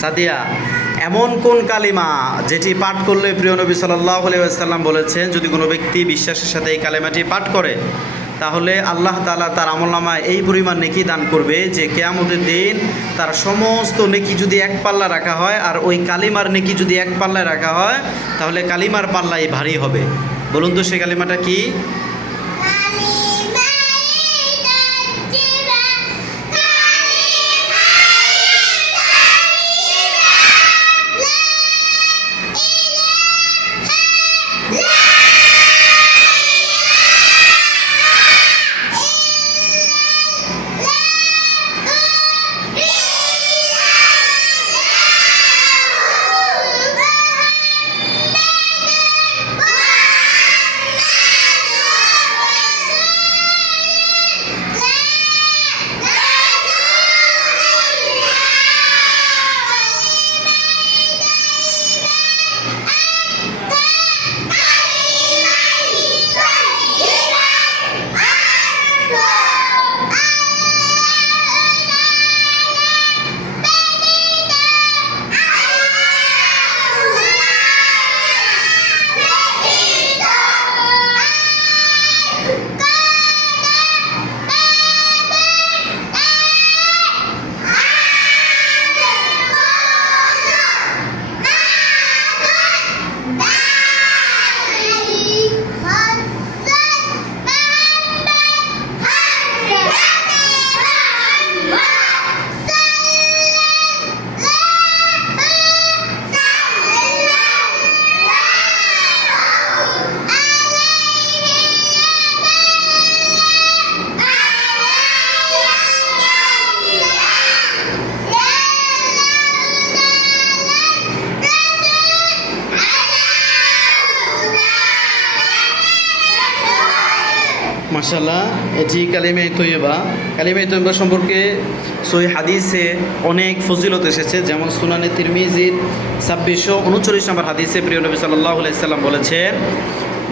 সাদিয়া, এমন কোন কালিমা যেটি পাঠ করলে প্রিয় নবী সাল্লাল্লাহু আলাইহি ওয়াসাল্লাম বলেছেন যদি কোনো ব্যক্তি বিশ্বাসের সাথে এই কালিমাটি পাঠ করে তাহলে আল্লাহ তাআলা তার আমলনামায় এই পরিমাণ নেকি দান করবে যে কিয়ামতের দিন তার সমস্ত নেকি যদি এক পাল্লা রাখা হয় আর ওই কালিমার নেকি যদি এক পাল্লায় রাখা হয় তাহলে কালিমার পাল্লাই ভারী হবে। বলুন তো সেই কালিমাটা কি? মাশাআল্লাহ, এটি কালিমা তৈয়বা। কালিমা তৈয়বা সম্পর্কে সহিহ হাদিসে অনেক ফজিলত এসেছে, যেমন সুনানে তিরমিজির 2639 নম্বর হাদিসে প্রিয় নবী সাল্লাল্লাহু আলাইহি সাল্লাম বলেছেন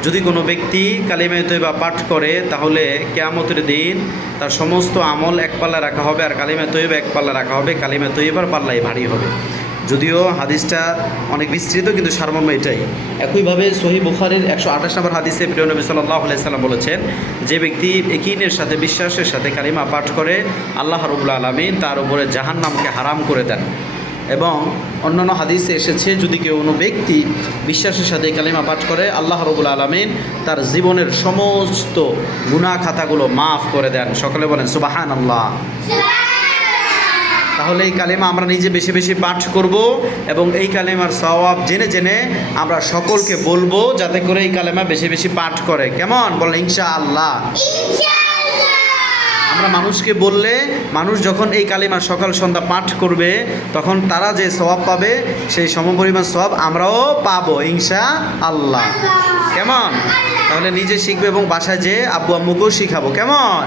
যদি কোনো ব্যক্তি কালিমা তৈয়বা পাঠ করে তাহলে কিয়ামতের দিন তার সমস্ত আমল এক পাল্লা রাখা হবে আর কালিমা তৈয়বা এক পাল্লা রাখা হবে, কালিমা তৈয়বার পাল্লাই ভারী হবে। যদিও হাদিসটা অনেক বিস্তৃত কিন্তু সারমর্ম এটাই। একইভাবে সহিহ বুখারীর 128 নম্বর হাদিসে প্রিয় নবী সাল্লাল্লাহু আলাইহি সাল্লাম বলেছেন যে ব্যক্তি ইয়াকিনের সাথে বিশ্বাসের সাথে কালিমা পাঠ করে আল্লাহ রাব্বুল আলামিন তার উপরে জাহান্নামকে হারাম করে দেন। এবং অন্যান্য হাদিসে এসেছে যদি কোনো ব্যক্তি বিশ্বাসের সাথে কালিমা পাঠ করে আল্লাহ রাব্বুল আলামিন তার জীবনের সমস্ত গুনাহ খাতাগুলো মাফ করে দেন। সকলে বলেন সুবহানাল্লাহ। তাহলে এই কালিমা আমরা নিজে বেশি বেশি পাঠ করব এবং এই কালিমার সওয়াব জেনে জেনে আমরা সকলকে বলবো যাতে করে এই কালিমা বেশি বেশি পাঠ করে। কেমন বলেন? ইনশাআল্লাহ। আমরা মানুষকে বললে মানুষ যখন এই কালিমা সকাল সন্ধ্যা পাঠ করবে তখন তারা যে সওয়াব পাবে সেই সমপরিমাণ সওয়াব আমরাও পাবো ইনশাআল্লাহ। কেমন? তাহলে নিজে শিখবে এবং বাসায় যেয়ে আব্বু আম্মুকেও শিখাবো। কেমন?